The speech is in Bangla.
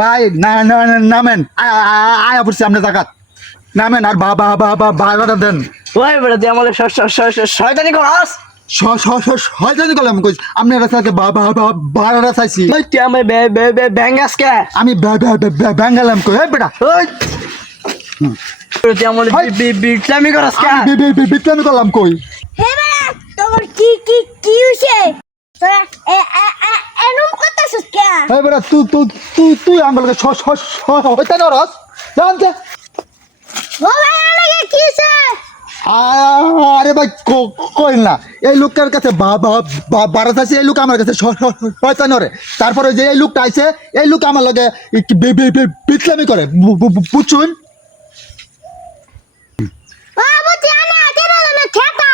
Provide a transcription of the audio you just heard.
ভাই না না নামেন আয়া পড়ছি আপনি জায়গা নামেন আর বাবা দেন ওই বেটা তুই আমাদের শয়তানি করাস হয়তো গেলাম কই আপনার সাথে বাবারা চাইছি ওই তুই আমার ব্যাঙ্গাস কে আমি ব্যাঙ্গালাম কই এই বেটা ওই তুই আমাদের বিটলামি করাস কে বিক্রমি করলাম কই হে বেটা তোর কি হইছে তোরা এরম করতেছিস কে এই বেটা তুই আঙ্গলকে হইতে নরস জানতে ও ভাই লাগে কি হইছে আরে ভাই কই না এই লোকের কাছে বারাত আছে এই লোক আমার কাছে শয়তান রে তারপরে যে এই লোকটা আইছে এই লোক আমার লগে বিটলামি করে বুঝছুন ও বুঝি না কেন না খেতা